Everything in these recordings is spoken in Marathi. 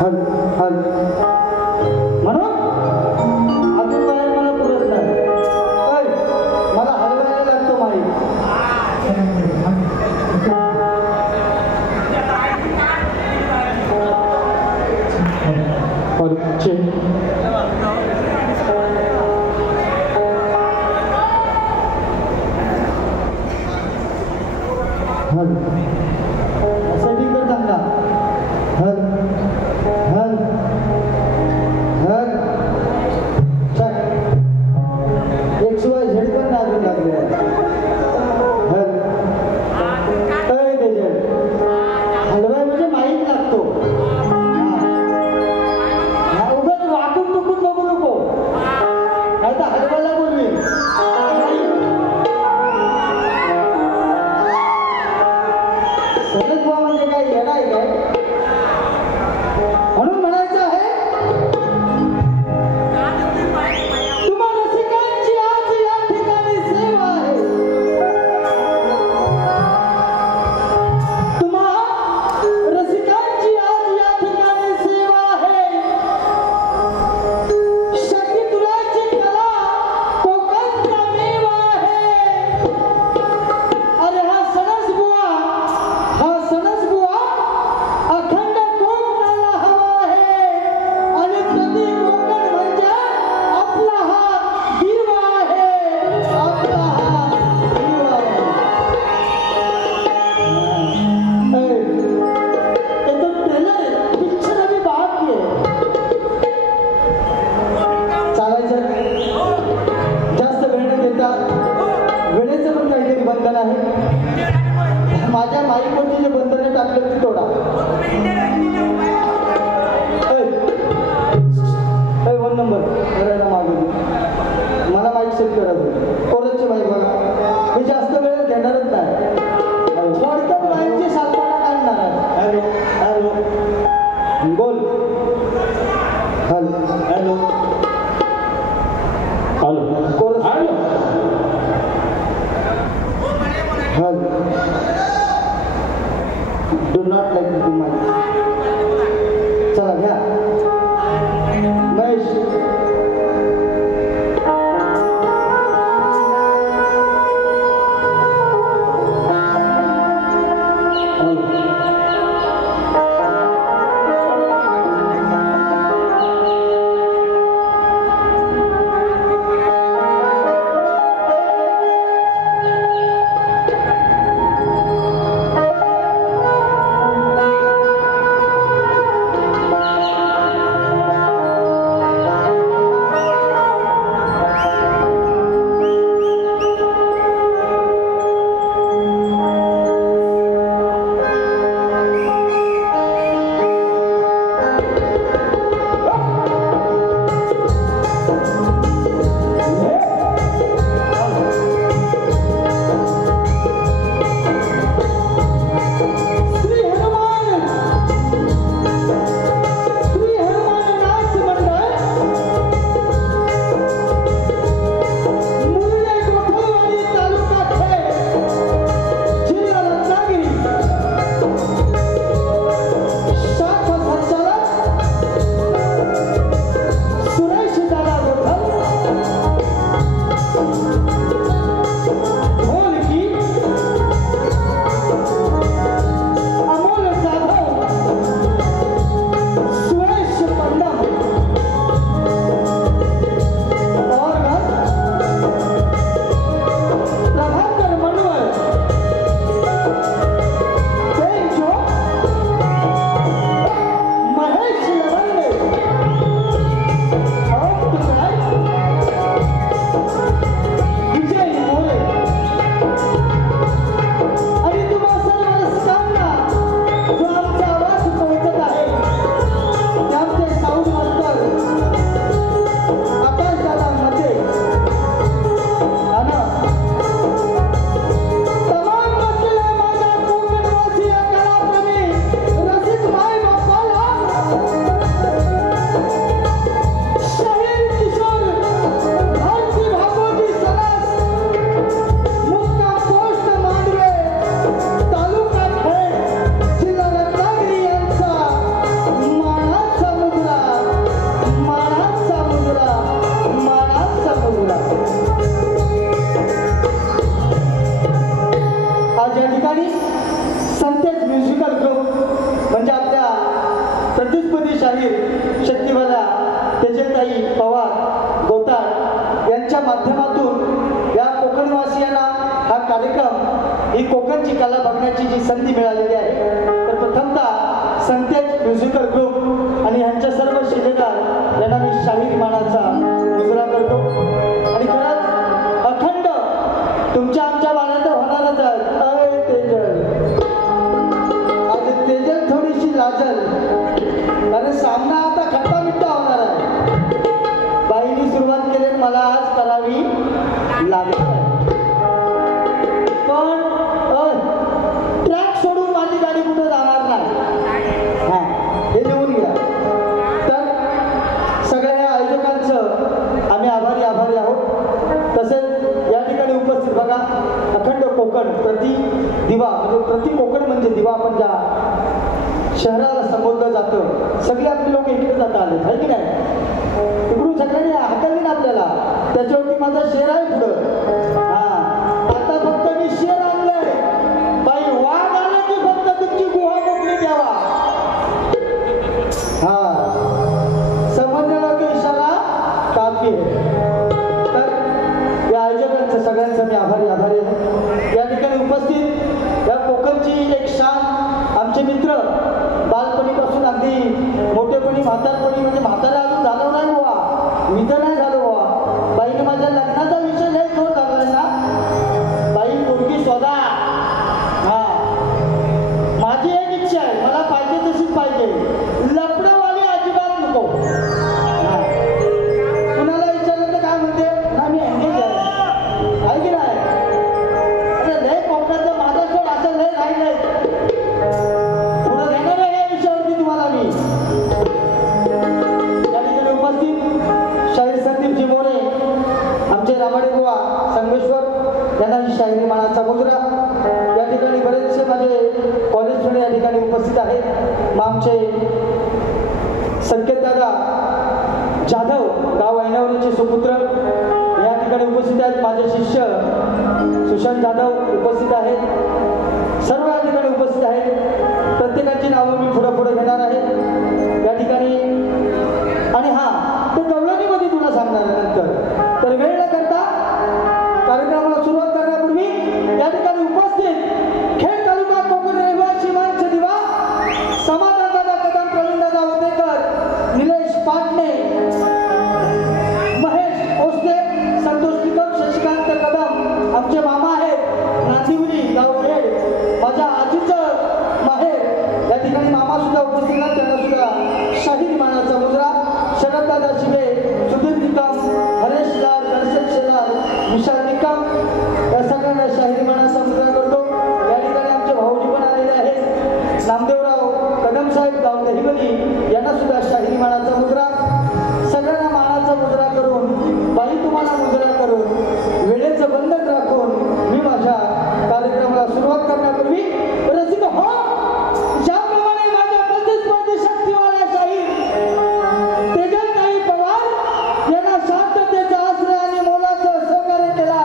हल हल म्हणून अजून काय मला पुरत नाही. मला हलवायला लागतो माई. सेटिंग कर चांगला. हल हल हल एक शिवाय झेड पण लागून लागले. हल काय त्याचे हलवाय म्हणजे माहीत लागतो. उगाच वाकून टुकून बघू नको, नाही तर हलवायला बोलवी. सगळं बुवा म्हणजे काय येणं आहे काय? म्हणून म्हणायचं आहे तुम्हा रसिकांची आज या ठिकाणी सेवा आहे. तुम्हा रसिकांची आज या ठिकाणी सेवा आहे. शक्ती तुलाची कला कोकणचा मेवा आहे. अरे हा सणस बुवा, हा सणस बुवा अखंड कोकणाला हवा आहे. आणि प्रति कोकण म्हणजे आपला हा दिवा आहे. आपला हा दिवा आहे. ये तो ट्रेलर है, पिक्चर अभी बाकी है. चालायचं जास्त वेळ न घेता. वेळेचं पण काहीतरी बंधन आहे. माझ्या माईकवरती जे बंधने टाकले ते तोडा. वन नंबर करायला मागवली. मला माईक सेट करायचं. कोणाची माईक बघा, मी जास्त वेळ घेणारच नाही. वडकत माईकची सातवाडा काढणार आहे. हॅलो हॅलो बोल. हॅलो हॅलो हॅलो कोण hello hello. Do not like to do my. चला घ्या महेश. शाहीर शक्तिवाला तेजताई पवार गोताळ यांच्या माध्यमातून या कोकणवासियांना हा कार्यक्रम ही कोकणची कला बघण्याची जी संधी मिळालेली आहे तर प्रथमतः संतेज म्युझिकल ग्रुप आणि ह्यांच्या सर्व शिलेदार यांना मी शाहीर मानाचा मुजरा करतो आणि खरंच अखंड तुमच्या आमच्या वाण्यात होणारच आहे तेजल आज तेजल थोडीशी लाजल कारण सामना आता खट्टा मिट्टा होणार आहे बाईंनी सुरुवात केली मला आज करावी लागेल पण ट्रॅक सोडून माझी गाडी कुठे जाणार नाही हा हे लिहून घ्या तर सगळ्या या आयोजकांचं आम्ही आभारी आहोत तसेच या ठिकाणी उपस्थित बघा अखंड कोकण प्रति दिवा म्हणजे प्रति कोकण म्हणजे दिवा आपण ज्या शहराला संबोधलं जातं सगळे आपले लोक इकडे जाता आले आहे की नाही इकडून सगळ्यांनी हाकलली ना आपल्याला त्याच्यावरती माझा शेर आहे पुढं हा आता फक्त मी शेर आणलंय बाई वाघ आले की फक्त तुमची गुहा मोकळी द्यावा हा समजण्याला तो इशारा काफी आहे तर या आयोजकांचं सगळ्यांचं मी आभारी आहे या ठिकाणी उपस्थित या कोकणची एक शान आमचे मित्र बालपणीपासून अगदी मोठेपणी म्हातारपणी म्हणजे म्हातारा अजून झालो नाही बुवा मी तर नाही झालो बुवा बाईने माझ्या लग्नाचा विषय लय जोर धरला ना बाई पोरगी शोधा हा माझी एक इच्छा आहे मला पाहिजे तशीच पाहिजे लपडवाली अजिबात नको कुणाला विचारलं तर काय म्हणते ना मी एंगेज आहे की नाही अरे लय कोकणाचं माझा सोड असं लय राहिलंय पुढं घेणार आहे या विषयावरती तुम्हाला मी या ठिकाणी उपस्थित शाहीर संदीपजी मोरे आमचे रामाडे बुवा संगमेश्वर यांना ही शाहिरी मानाचा मुजरा या ठिकाणी बरेचसे माझे कॉलेज फ्रेंड या ठिकाणी उपस्थित आहेत मग आमचे संकेतदादा जाधव गाव ऐनावरीचे सुपुत्र या ठिकाणी उपस्थित आहेत माझे शिष्य सुशांत जाधव उपस्थित आहेत सर्व या ठिकाणी उपस्थित आहेत प्रत्येकाची नावं मी पुढे घेणार आहे या ठिकाणी आणि हा ते गवळणीमध्ये तुला सांगणार आहे नंतर तर वेळ न करता कार्यक्रमाला सुरुवात करण्यापूर्वी या ठिकाणी उपस्थित खेड तालुका कोकण रहिवासी मंच दिवा समाधान दादा कदम प्रवीण दादा उदेकर निलेश पाटणे महेश ओस्ते संतोष निकम शशिकांत कदम आमचे मामा आहेत नांदिवली गाव खेड माझ्या आजीचं माहेर या ठिकाणी मामा सुद्धा उपस्थित आहेत त्यांना सुद्धा शाहीर मानाचा मुजरा शरददादा शिवे सुधीर निकम हरेश लाल दर्शन शेलार विशाल निकम या सगळ्यांना शाहीर मानाचा मुजरा करतो या ठिकाणी आमचे भाऊजी पण आलेले आहेत नामदेवराव कदम साहेब गाव दहिवली यांना सुद्धा शाहीर मानाचा मुजरा सगळ्यांना मानाचा मुजरा करून बाई तुम्हाला मुजरा करून वेळेचं बंधन राखून मी माझ्या कार्यक्रमाला सुरुवात करण्यापूर्वी रसिक हो ज्याप्रमाणे माझ्या प्रतिस्पर्धी शक्तिवाला शाहीर तेजताई पवार यांना शांततेचा आश्रय आणि मोलाचं सहकार्य केला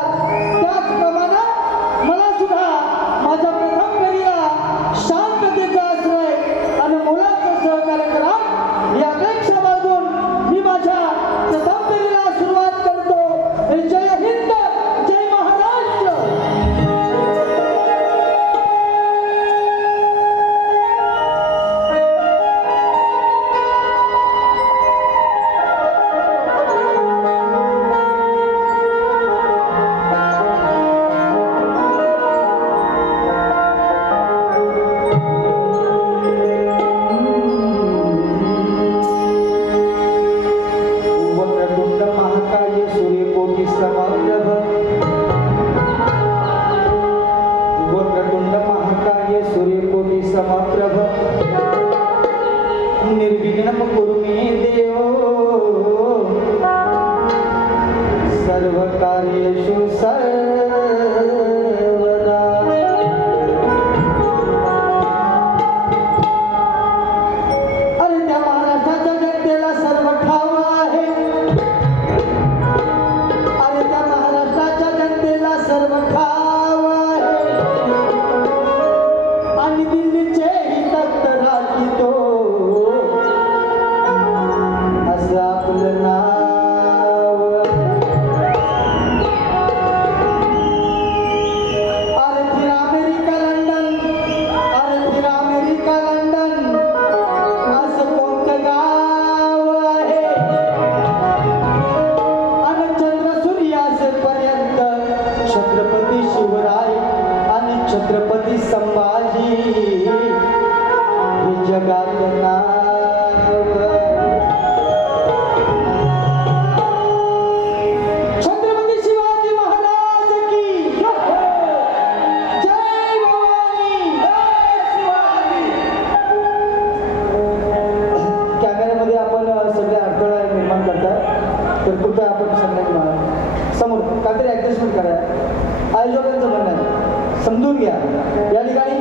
त्याचप्रमाणे मला सुद्धा माझ्या प्रथम फेरीला शांततेचा आश्रय आणि मोलाचं सहकार्य करा ही अपेक्षा बाळगून मी माझ्या प्रथम फेरीला सुरुवात करतो जय हिंद जय महाराष्ट्र वक्रतुंड महाकाय सूर्यकोटि समप्रभ वक्रतुंड महाकाय सूर्यकोटि समप्रभ निर्विघ्नं कुरु मे देव सर्व कार्येषु सर्वदा अरे त्या महाराष्ट्राच्या जनतेला सर्व ठाव आहे अरे त्या महाराष्ट्राच्या जनतेला सर्व ठाव आहे आणि दिल्लीचे ही तख्त राखी तो काहीतरी ॲडजस्टमेंट करा. आयोजकांचं म्हणणं आहे, समजून घ्या. या ठिकाणी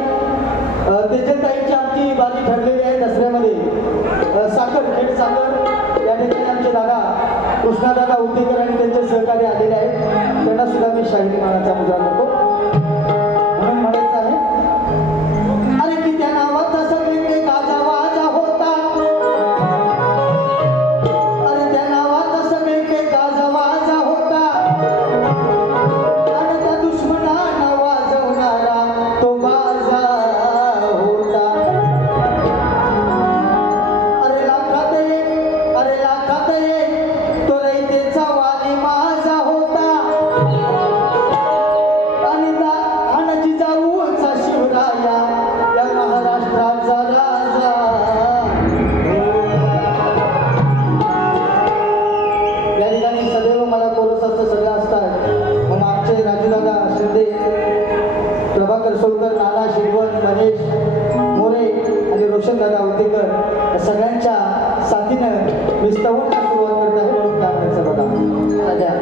तेजताईंची आमची बाजी ठरलेली आहे दसऱ्यामध्ये. साखर खेड साखर या ठिकाणी आमचे दादा कृष्णादादा उद्देकर आणि त्यांचे सहकारी आलेले आहेत. त्यांना सुद्धा मी शाहिरी मानाचा मुद्रा करतो. म्हणून म्हणायचं आहे, अरे की त्या नावाचा सगळीकडे गाजा वाजा होता. अरे त्या नावाचा सगळीकडे गाजा वाजा होता. आणि त्या दुश्मनांना वाजवणारा तो बाजा होता. अरे लाखात एक तो रयतेचा वाली माझा होता. आणि जिजाऊचा शिवराया या महाराष्ट्राचा राजा. या ठिकाणी सदैव मला कोरसाचं सगळं असतात. मग आमचे राजूदादा शिंदे, प्रभाकर सोलकर, नाना शिरवण, महेश मोरे आणि रोशनदादा उद्देकर या सगळ्यांच्या साथीनं मी स्तवनला सुरुवात करत आहे. म्हणून काय करायचं बघा राजा.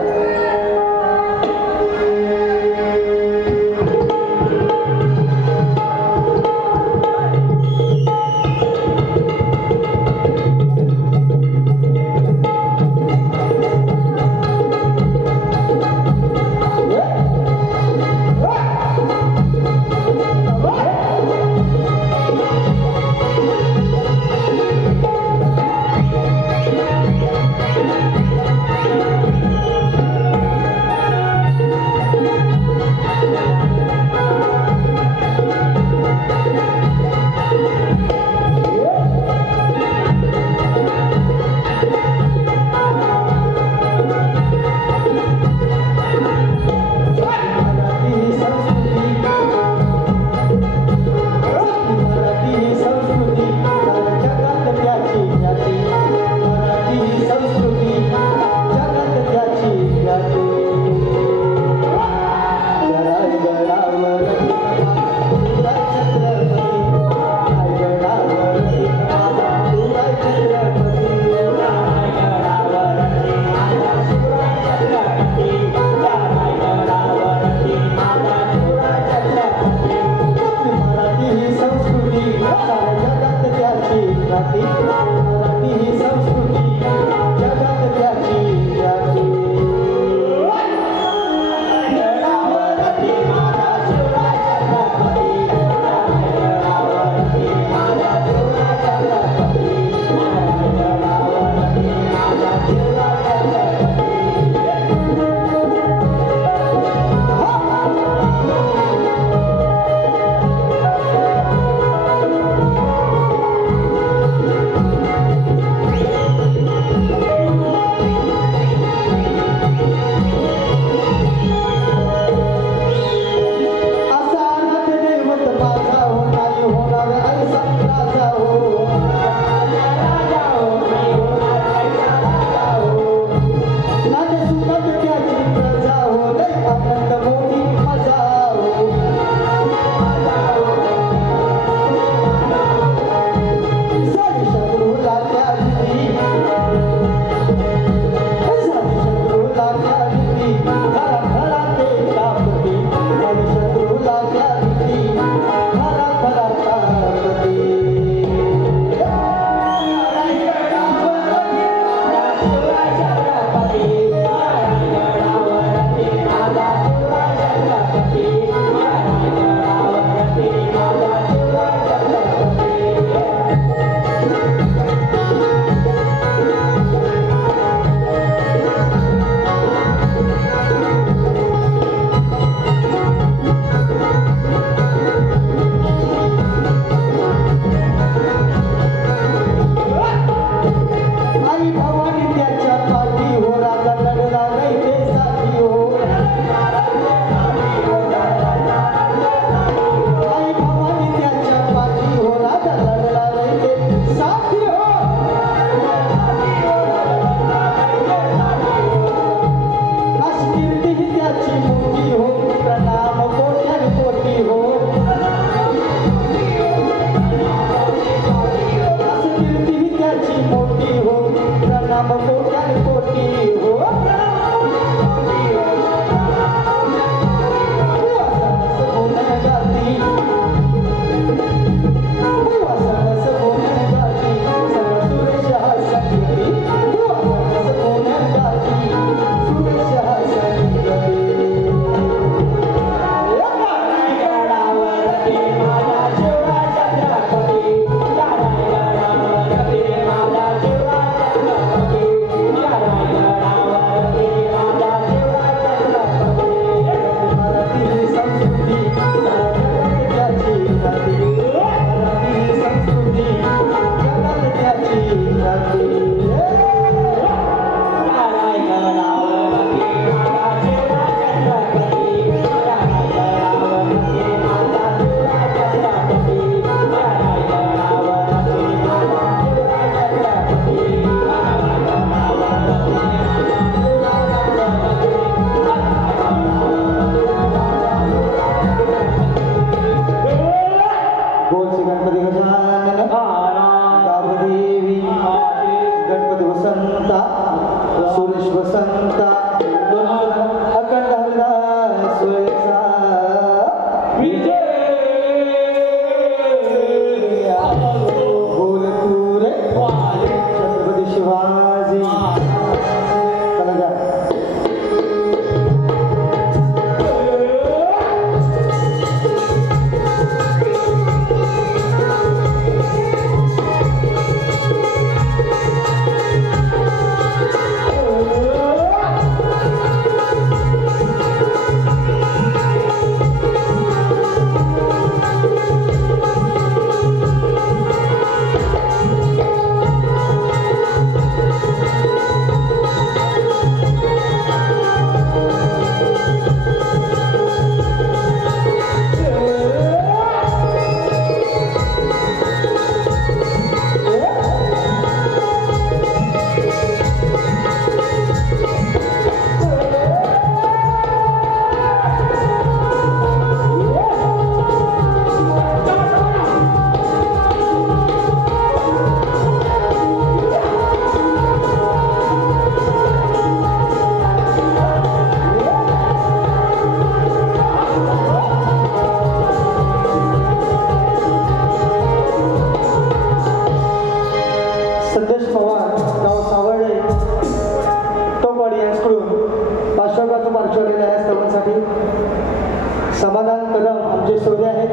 समाधान कदम आमचे श्रोते आहेत,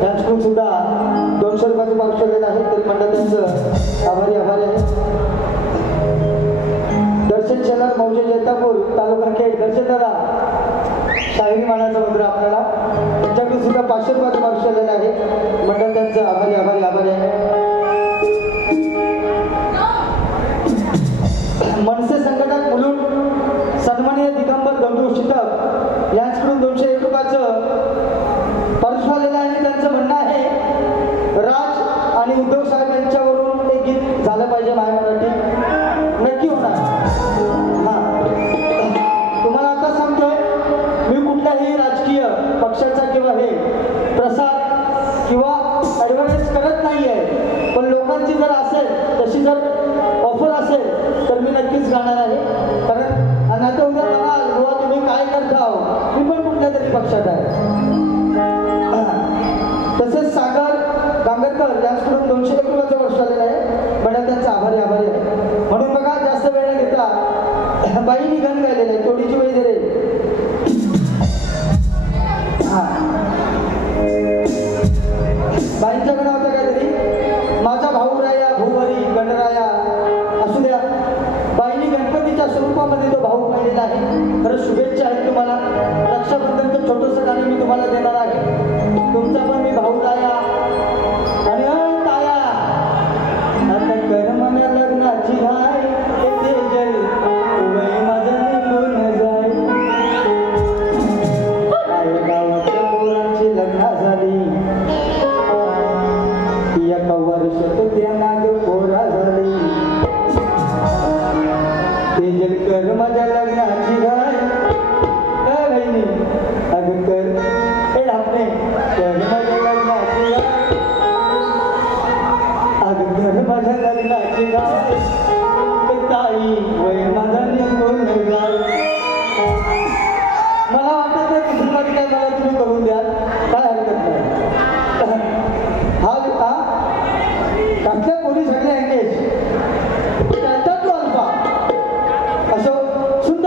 त्यांच्याकडून सुद्धा 200 रुपयाचे पाऊस केलेलं आहे, तरी मंडळ त्यांचं आभारी आहे. दर्शन शेलार मौजे जैतापूर तालुका खेड, दर्शन दादा शाहिरी मानाचा मुद्रा आपल्याला त्यांच्याकडून सुद्धा 500 रुपयाचे पाऊस केलेलं आहे, मंडळ त्यांचं आभारी आहे. मनसे संघटक मुलुंड सन्माननीय दिगंबर गंभीर शितक यांच्याकडून 201 रुपयाचं पर्स आलेलं आहे. त्यांचं म्हणणं आहे राज आणि उद्धव साहेब यांच्यावरून एक गीत झालं पाहिजे माय मराठी, नक्की होणार. हां, तुम्हाला आता सांगतोय मी कुठल्याही राजकीय पक्षाचा किंवा हे प्रसार किंवा ॲडव्हर्टाईज करत नाही आहे, पण लोकांची जर असेल तशी जर ऑफर असेल तर मी नक्कीच गाणार आहे. कारण आता उद्या म्हणाल बुवा तुम्ही काय करता, मी पण कुठल्या तरी पक्षात आहे. तसेच सागर गांगरकर यांच्याकडून 201 रुपयाचं वर्ष आलेलं आहे, पण त्यांचा आभारी आहे. म्हणून बघा जास्त वेळ न घेता बाईनी गण गायलेलं आहे, तोडीची बाई दे रे. बाईंच्या गणा होतं काहीतरी, माझा भाऊ राया भूवरी गणराया असू द्या. बाईंनी गणपतीच्या स्वरूपामध्ये तो भाऊ पाहिलेला आहे. खरंच शुभेच्छा आहेत तुम्हाला. रक्षाबंधनचं छोटंसं गाणं मी तुम्हाला देणार आहे. तुमचा पण मी भाऊ राया आणि ताया आता कर मला लग्नाची घाय, तेजल वय माझं निघून जाय. गावाच्या पोरांची लग्न झाली, एका वर्षात त्या नाग पोरा झाली. तेजल कर माझ्या लग्नाची घाय, काय बहिणी अगं कर हे ढापणे कर माझ्या लग्नाची घाय, अगं कर माझ्या लग्नाची घाय, ताई वय माझा निघून जाय. मला वाटत नाही कुटुंबात काय मला तुम्ही करून द्याल, काय हरकत नाही. हा आपल्या पोलीस सगळे एंगेज त्यांचा तो अल्फा असं सुंदर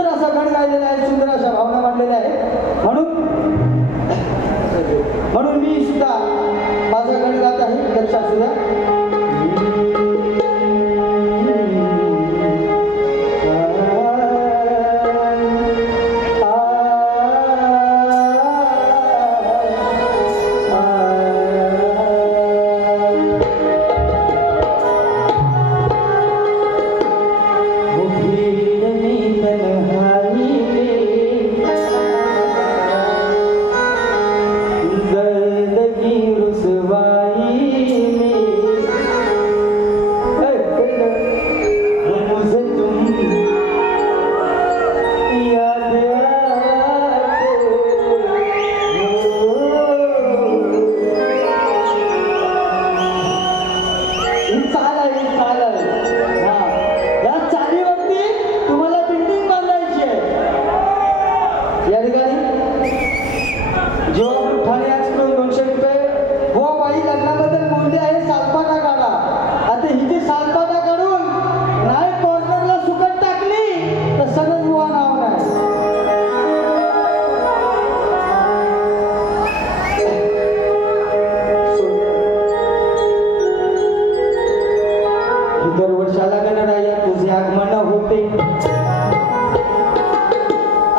झाला गणराया तुझे आगमन होते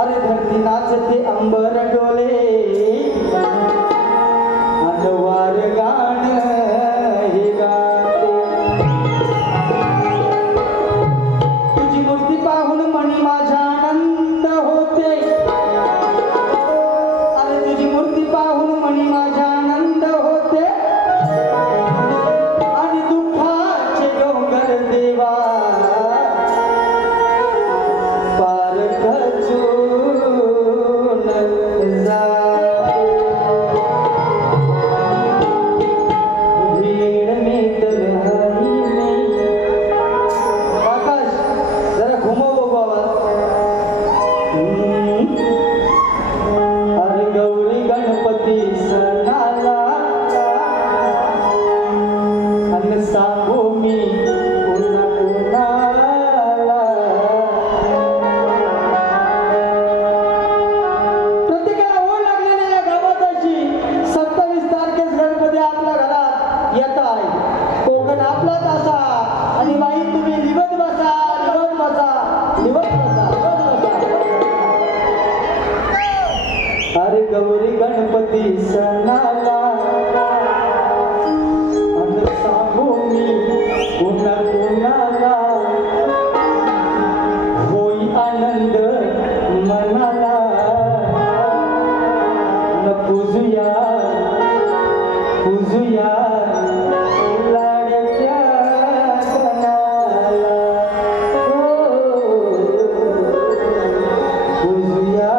अरे धरती नाचते अंबर डोले अंधवार गाण हे गाते तुझी मूर्ती पाहून मनी माझा आनंद होते अरे तुझी मूर्ती पाहून मनी माझा आनंद होते आणि दुःखाचे डोंगर देवा पार खचून जाते भीड़ में तन्हाई में आकाश जरा घुमव बाबा अरे गौरी गणपती सणाला अन सांगू मी पुन्हा पुन्हाला प्रत्येकाला ओढ लागलेल्या या गावात अशी 27 तारखेस गणपती आपल्या घरात येत आहे कोकण आपलाच असा आणि बाई तुम्ही निवत बसा निवत बसा निवत बसा निवत बसा अरे गौरी गणपती सणाला अन सांगू मी पुन्हा पुन्हाला होई आनंद मनाला न पूजुया पूजुया लाडक्या गणाला पूजुया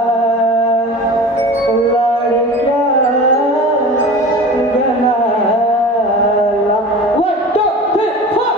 लाडक्या गणाला 1 2 3 4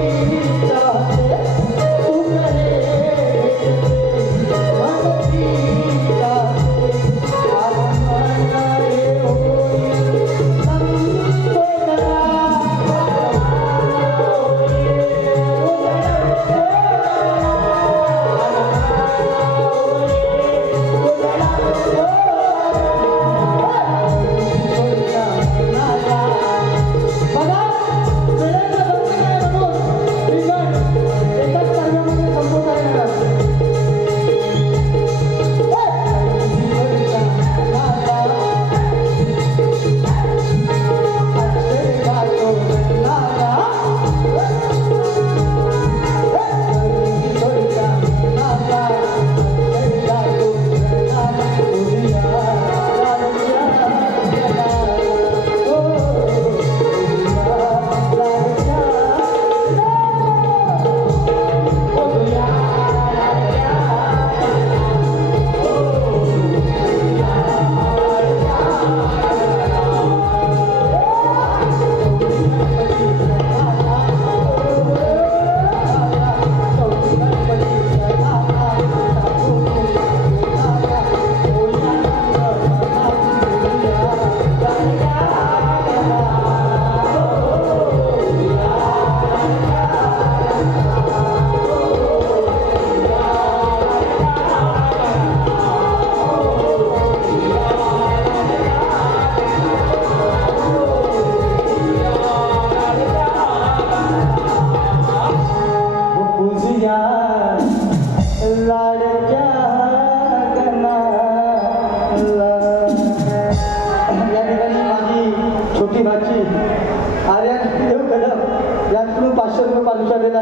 Thank you.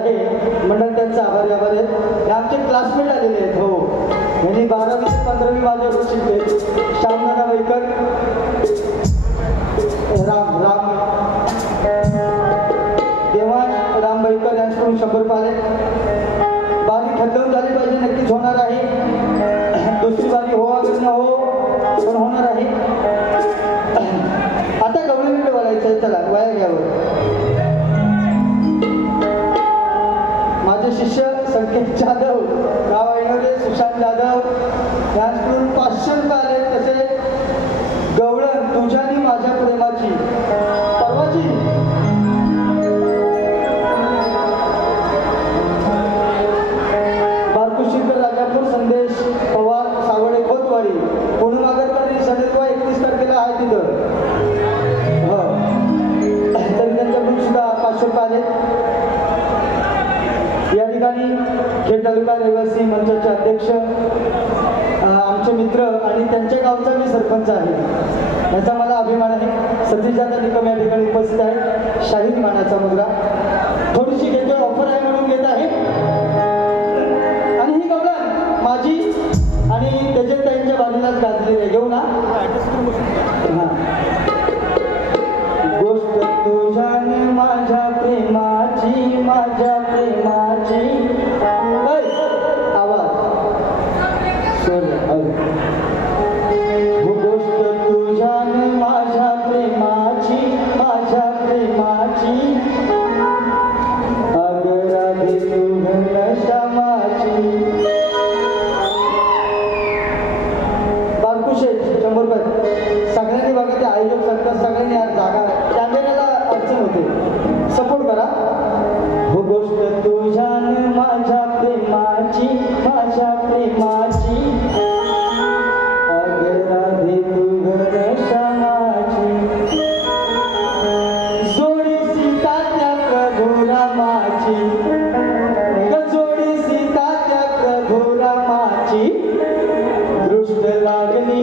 आहे मंडळ त्यांचा आभारी आभारी आहेत. हे आमचे क्लासमेट आलेले आहेत. हो, यांनी 12वी ते 15वी माझ्यावर शिकले. श्यामदादा वैकर, राम देवान राम वैकर यांच्याकडून 100 रुपये आले. बारी ठरवून झाली पाहिजे, नक्कीच होणार आहे. दुसरी बारी हो अगर न हो पण होणार आहे. आता गवळीकडे बोलायचं. चला वाया घ्यावं. माझे शिष्य संकेत जाधव, गाव ऐनोरे, सुशांत जाधव यांच्याकडून 500 रुपये आले. तसे गवळण तुझ्यानी माझ्या प्रेमाची परवाची बारकुशीकर, राजापूर, संदेश पवार, सावळे, खोतवाडी, पुणे मागरकर, सदैव 31 तारखेला आहे तिथं. हो, तरी त्यांच्याकडून सुद्धा 500 रुपये आले. या ठिकाणी खेड तालुका रहिवासी मंचाचे अध्यक्ष, आमचे मित्र आणि त्यांच्या गावचा मी सरपंच आहे, याचा मला अभिमान आहे. सतीशदादा निकम या ठिकाणी उपस्थित आहे. शाहीर मानाचा मुद्रा थोडीशी घेतो, ऑफर आहे म्हणून घेत आहे. आणि ही गवळण माझी आणि त्याच्या ताईंच्या बाजूलाच गाजलेली आहे. घेऊ ना. गोष्ट तुझ्याने माझ्या प्रेमाची, माझ्या प्रेमाची. आवाज गोष्ट तुझ्याने माझ्या प्रेमाची, माझ्या प्रेमाची. अगर राधे तुझ श्यामाची. बारकुशे 100 रुपये. सगळ्यांनी बघा, ते आयोजक सांगतात सगळ्यांनी जागा कॅमेऱ्याला अडचण होते, सपोर्ट करा. हो गोष्ट तुझ्याने माझ्या प्रेमाची, माझ्या प्रेमाची. अगर राधे तुझ श्यामाची. जोडी सीता त्या प्रभुरामाची, जोडी सीता त्या प्रभुरामाची. दृष्ट लागली,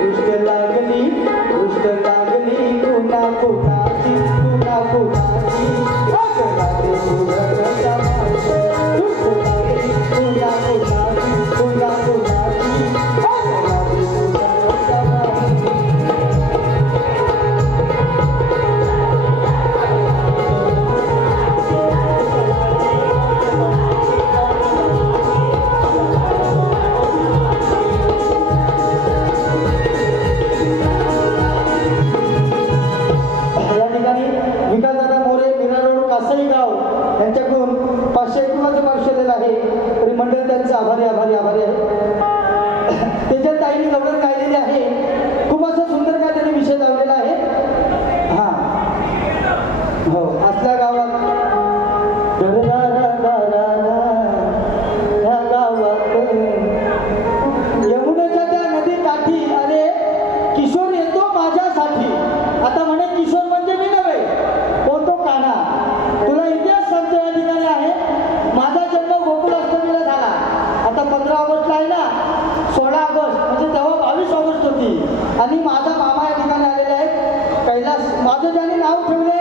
दृष्ट लागली, दृष्ट लागली पुन्हा पुन्हाची, पुन्हा पुन्हाची. अगर राधे तुझ श्यामाची. दृष्ट लागली पुन्हा पुन्हाची, पुन्हा पुन्हाची. अगर राधे तुझ श्यामाची. या ठिकाणी विकासदादा मोरे, मीरा रोड, कासई गाव यांच्याकडून 500 रुपयाचं पार्सलेलं आहे. तरी मंडळ त्यांचं आभारी आभारी आभारी आहे. त्याच्या ताईने गवळण गायलेली आहे. खूप असं सुंदर काय त्यांनी विषय लावलेला आहे. हा हो, असल्या गावात ह्या गावात यमुनेच्या त्या नदी काठी अरे किशोर येतो माझ्यासाठी. आता म्हणे किशोर म्हणजे मी नव्हे, कोण तो कान्हा. तुला इतिहास सांगतो. या ठिकाणी आहे माझा जन्म गोकुलाष्टमीला झाला. आता 15 ऑगस्टला आहे ना, 16 ऑगस्ट म्हणजे तेव्हा 22 ऑगस्ट होती. आणि माझा मामा या ठिकाणी आलेले आहेत, कैलास. माझं ज्यांनी नाव ठेवले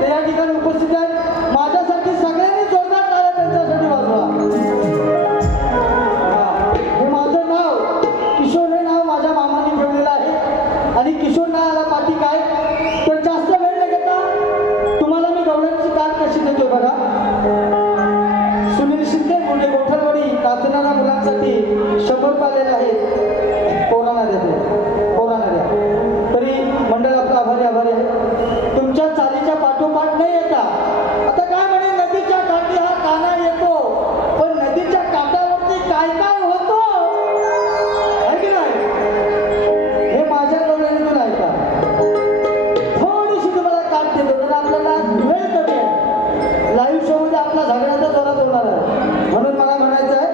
ते या ठिकाणी उपस्थित आहेत. माझ्यासाठी सगळ्यांनी जोरदार टाळ्या त्यांच्यासाठी वाजवा. हे माझं नाव किशोर, हे नाव माझ्या मामाने ठेवलेलं आहे. आणि किशोर नावाला पाठी काय, तर जास्त वेळ न घेता तुम्हाला मी गवळणची कार्ड कशी देतो बघा. सुनील शिंदे, मुंडे, गोठलवाडी, नातनाला मुलांसाठी 100 रुपये आलेले आहेत. पोरांना देते, पोरांना द्या. तरी मंडळ आपलं आभारी आभारी आहे. तुमच्या चालीच्या पाठोपाठ नाही येता. आता काय म्हणे, नदीच्या काठी हा कान्हा येतो, पण नदीच्या काठावरती काय काय होतो आहे की नाही, हे माझ्या गवळणीतून ऐका. थोडीशी तुम्हाला काट देतो, तर आपल्याला वेळ कमी आहे. लाईव्ह शो मध्ये आपला झगड्याचा जोरात होणार आहे. म्हणून मला म्हणायचं आहे,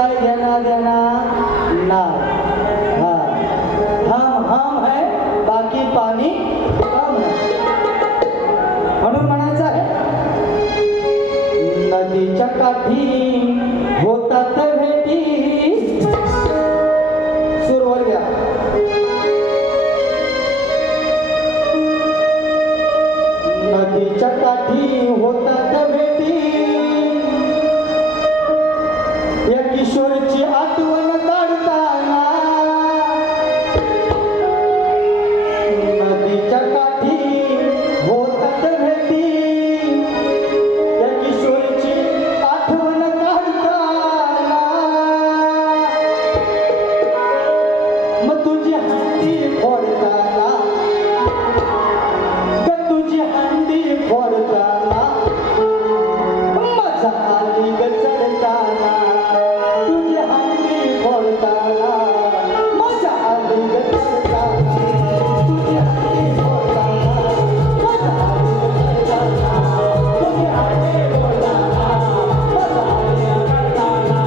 काय घेना देना ना. हा हम है बाकी पाणी कम है. म्हणून म्हणायचं आहे नदीच्या काठी होतात भेटी. सुरवर घ्या. नदीच्या काठी होतात भेटी या किशोरची आठवण काढताना. नदीच्या काठी होतात भेटी या किशोरची आठवण काढताना. मग तुझी हंडी फोडताना तुझी हंडी फोडताना मजा आली ग चढताना. तुझी हंडी फोडताना मजा आली ग चढताना. तुझी हंडी फोडताना मजा आली ग चढताना. तुझी हंडी फोडताना मजा आली ग चढताना.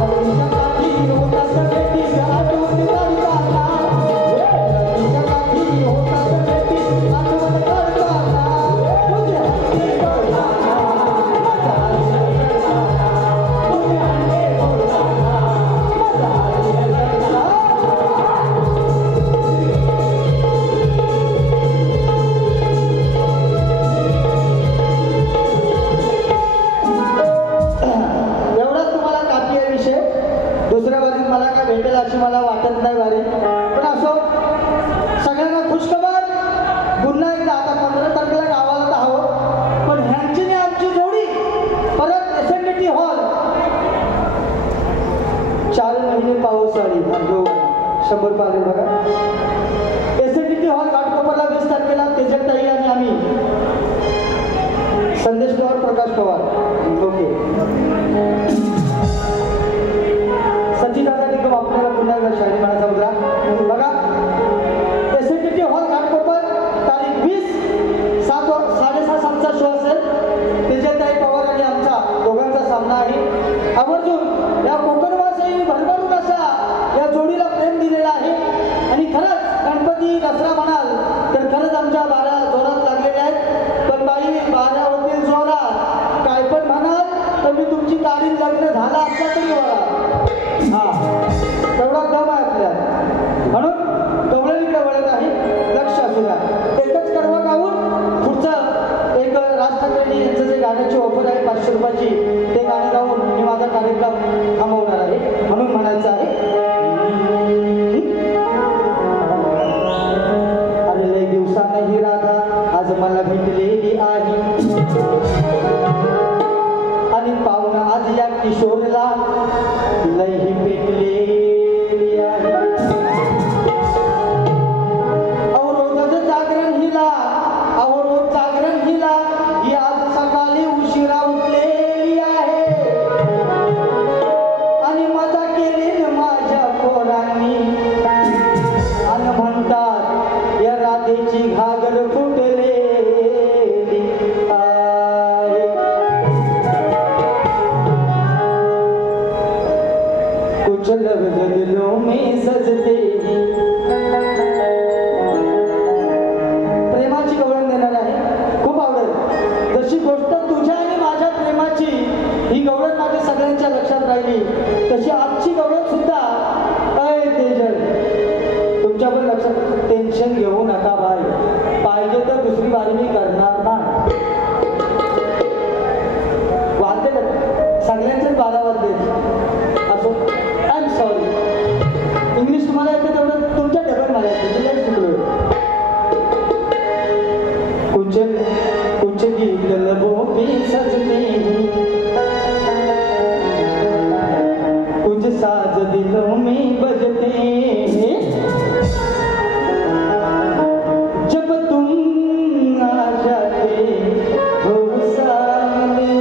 नदीच्या काठी होतात भेटी आठवण काढताना. नदीच्या काठी होतात भेटी आठवण काढताना. तुझी हंडी फोडताना मजा आली ग चढताना. तुझी हंडी फोडताना मजा आली ग चढताना. एवढाच तुम्हाला काफी आहे विषय. दुसऱ्या बाजूत मला काय भेटेल अशी मला वाटत नाही बारी. पण असो सगळ्यांना खुशखबर. पुन्हा एकदा आता 15 तारखेला गावाला तर हवं. पण ह्यांची आणि आमची जोडी परत एसएनडीटी हॉल 4 महिने पावसाळी 100 पाले बघा. एसएनडीटी हॉल घाटकोपरला 20 तारखेला तेजताई आणि आम्ही संदेश पवार प्रकाश पवार ओके सचिदादा निगम आपल्याला पुन्हा एकदा शाळी म्हणायचा मुद्रा बघा. एसएनडीटी हॉल घाटकोपर तारीख 20 7:30 आमचा शो असेल. तेजताई पवार आणि आमचा दोघांचा सामना आहे. आवर्जून या कोकणवासी भरभरून असा या जोडीला प्रेम दिलेला आहे. आणि खरंच गणपती दसरा म्हणाल तर खरंच आमच्या बारा जोरात लागलेल्या आहेत. पण बाई बारा होतील जोरात काय पण म्हणाल तर मी तुमची गाडी लग्न झाला असला तरी बघा. हा तेवढा दम आहे आपल्यात. म्हणून गवळणीकडे वळत आहे. लक्ष असू द्या. एकच कडवा गाऊन पुढचं एक राज ठाकरे यांचं जे गाण्याची ऑफर आहे 500 रुपयाची ते गाणं गाऊन मी माझा कार्यक्रम थांबवणार आहे. म्हणून म्हणायचं आहे अरे लय दिवसानं ही राधा आज मला भेटलेली आहे. आणि पाहुणा आज या किशोरला लय ही पेटलेली आहे. अहो रोजचं जागरण हिला अहो रोज जागरण हिला ही आज सकाळी उशिरा उठलेली आहे. आणि मजा केली माझ्या पोरांनी आणि म्हणतात या राधेची घागर फुटलेली आहे. कुछ लफ्ज़ दिलों में सजते प्रेमाची गवळण देणार आहे. खूप आवडेल. जशी गोष्ट तुझ्या आणि माझ्या प्रेमाची ही गवळण माझ्या सगळ्यांच्या लक्षात राहिली तशी आजची गवळण सुद्धा काय तेजल तुमच्या पण लक्षात. टेन्शन घेऊ नका बाई. पाहिजे तर दुसरी बारी मी करणार नाही. वाजते सगळ्यांचेच 12 वाजले असो. I am sorry. इंग्लिश तुम्हाला येते तेवढं तुमच्या डबल मला येते. मी लई शिकलोय. कुछ गीत लबों पे सजते कुछ साज दिलों में बजते जब तुम आ जाते हो सामने.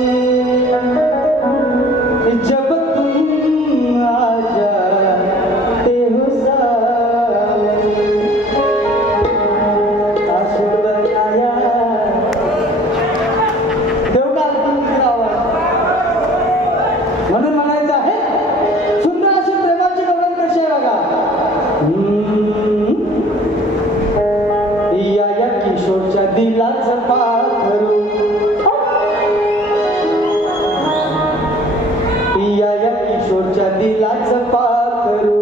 दिलाच पाखरू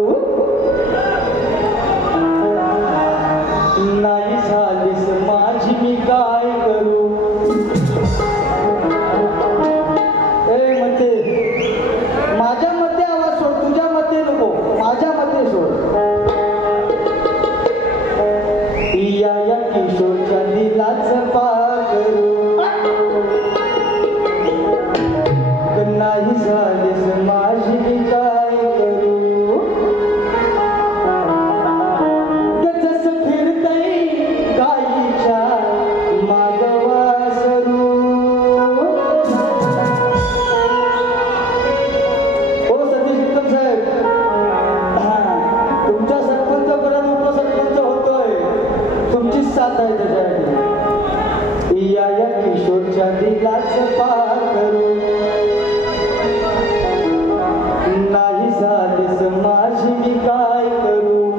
नाही झालीस माझी मी काय करू मते माझ्या मते आवाज सोड तुझ्या मते नको माझ्या मते सोड या किशोरच्या दिलाच पाखरू नाही झालीस माझी मी काय करू जसं फिरतय गाईच्या मागवा सरू हो सतीश उत्तम साहेब तुमचा सरपंच परत उपसरपंच होतोय तुमचीच साथ आहे त्याच्यासाठी या किशोरच्या दिलाच पाखरू नाही झालीस माझी मी काय करू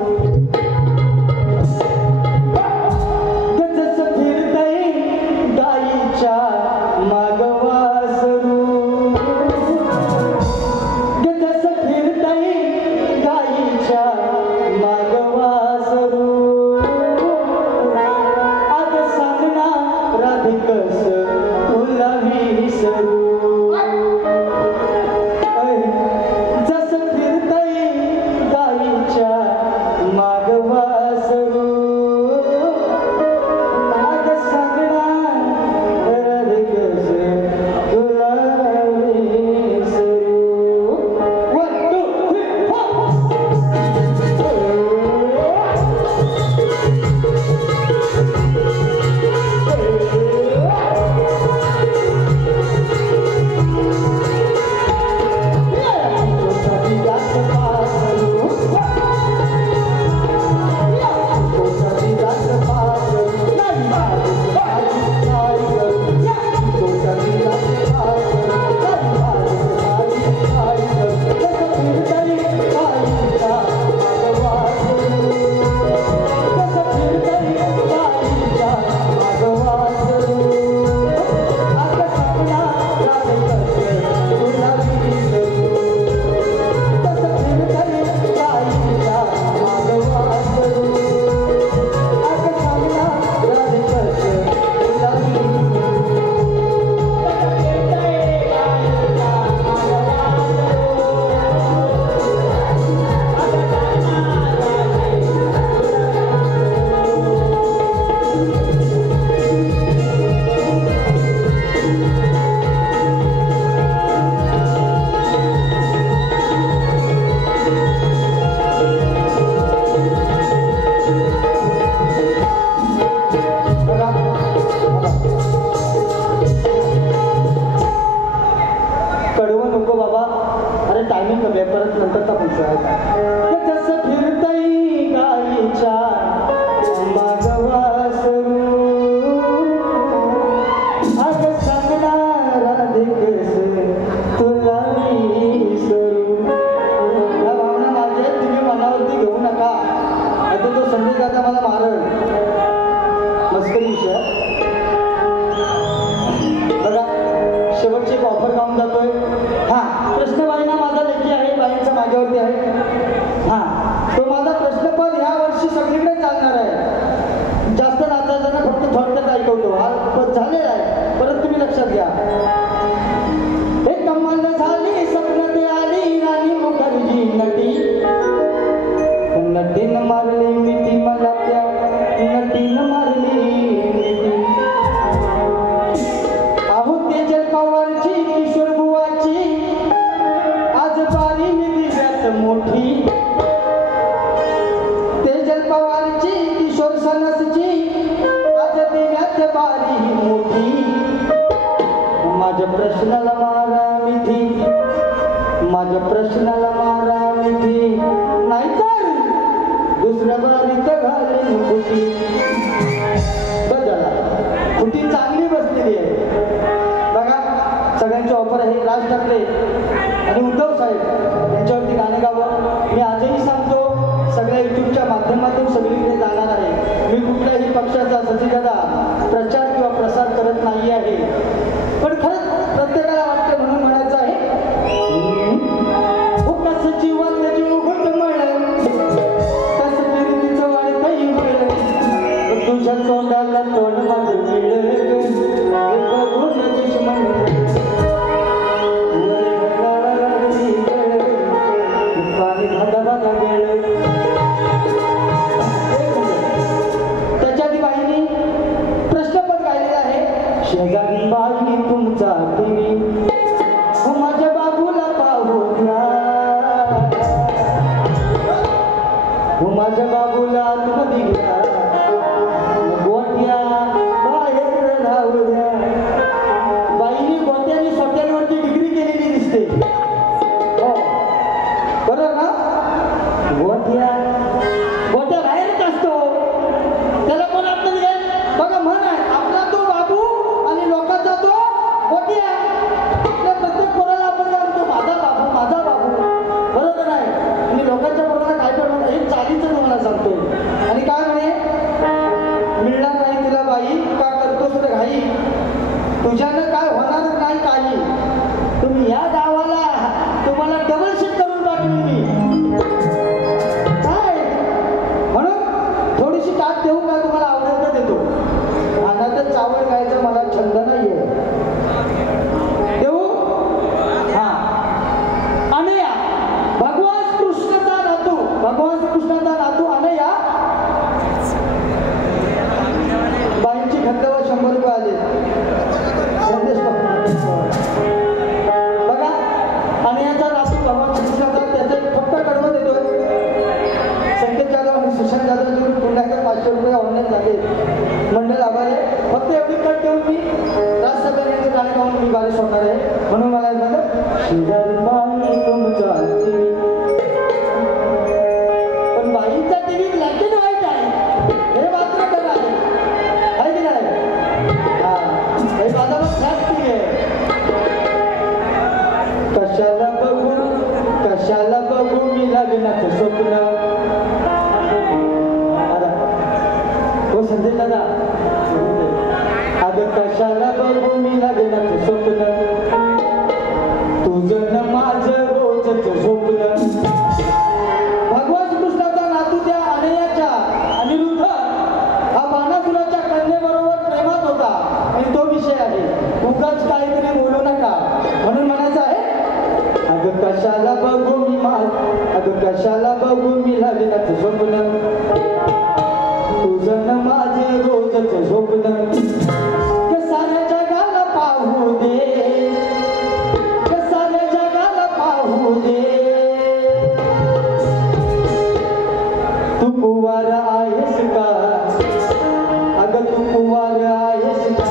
जसं फिरतय गाईच्या मागवा सरू जसं फिरतय गाईच्या मागवा सरू आज सांगणार राधिकस तुला विसरू माझ्या प्रश्नाला मारा मिठी नाहीतर दुसऱ्या बारीत घालेन खुटी बदला खुटी चांगली बसलेली आहे बघा सगळ्यांची ऑफर आहे राज ठाकरे आणि उद्धव साहेब यांच्यावरती गाणे गावं मी आजही सांगतो सगळ्या युट्यूबच्या माध्यमातून सगळीकडे जाणार आहे मी कुठल्याही पक्षाचा सचिदादा प्रचार किंवा प्रसार करत नाही आहे पण खरंच प्रत्येकाला वाटतं म्हणून म्हणायचं आहे बाई तुमचा टीव्ही पण बाईंचा टीव्ही ब्लॅक अँड व्हाईट आहे हे मात्र खरं आहे की नाही हा हे माझा मग फ्लॅट टीव्ही आहे कशाला बघू मी लग्नाचं स्वप्न हो संदेश दादा अगं कशाला बघू मी लग्नाचं स्वप्न तुझं न माझं रोजच झोपलं भगवान श्रीकृष्णाचा नातू त्या अनयाच्या अनिरुद्ध हा बाणासुराच्या कन्येबरोबर प्रेमात होता आणि तो विषय आहे उगाच काहीतरी बोलू नका म्हणून म्हणायचं आहे अगं कशाला बघू मी अगं कशाला बघू मी लग्नाचं स्वप्न तुझं न माझं रोजच झोपलं साऱ्या जगाला पाहू दे साऱ्या जगाला पाहू दे तू कुवार आहेस का अगं तू कुवार आहेस का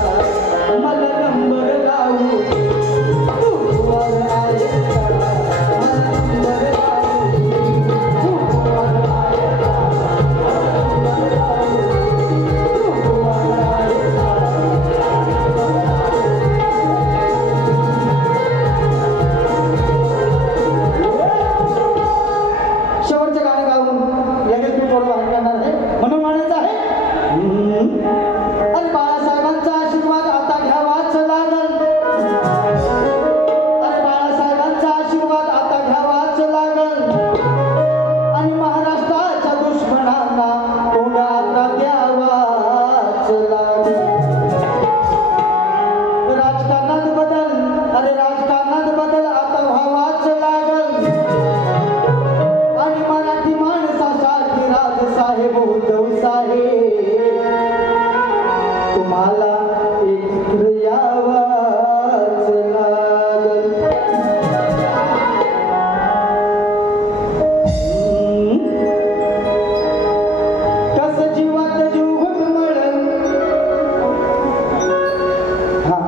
मला नंबर लावू तू कुवार आहेस का मला नंबर लावू तू कुवार आहेस का मला नंबर लावू तू कुवार आहेस का शेवटचं गाणं गाऊन लगेच मी थोडं वाहन करणार आहे म्हणून म्हणायचं आहे अरे बाळासाहेबांचा आशीर्वाद आता घ्यावाच लागल अरे बाळासाहेबांचा आशीर्वाद आता घ्यावाच लागल आणि महाराष्ट्राच्या दुश्मनांना तोंड आता द्यावाच लागल राजकारणात बदल अरे राजकारणात बदल आता व्हावाच लागल आणि मराठी माणसासाठी राजसाहेब उद्धव साहेब तुम्हाला एकत्र यावाच लागल कसं जीवात जीव घुटमळल हा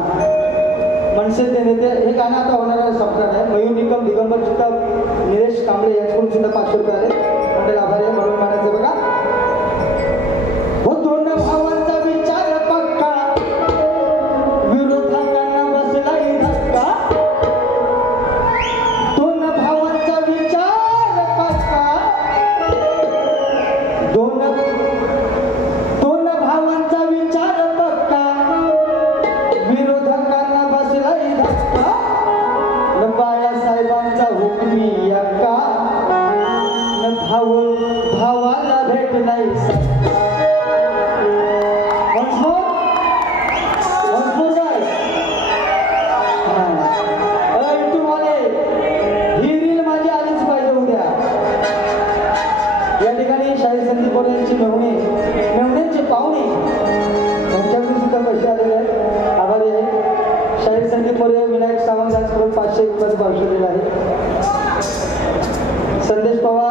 मनसे ते नेते हे गाणं आता होणार संपणार आहे मयूर निकम दिगंबर चित्ता निलेश कांबळे यांच्याकडून सुद्धा 500 रुपये आले मंडळ आभारी आहे म्हणून म्हणायचं बघा हो दोन भावांचा विचार पक्का विरोधकांना बसलाय धक्का दोन भावांचा विचार पक्का दोन भावांचा विचार पक्का विरोधकांना बसलाय धक्का बाळासाहेबांचा हुकमी अक्का भावाला भेट नाही ही रील माझी आलीच पाहिजे उद्या या ठिकाणी शाहीर संदीप यांची मेवण्यांचे पाहुणे त्यांच्याकडून सुद्धा पैसे आलेले आहेत आभारी आहे शाहीर संदीप विनायक सावंत यांच्याकडून 500 रुपयाचं पावशेर दिलं आहे संदेश पवार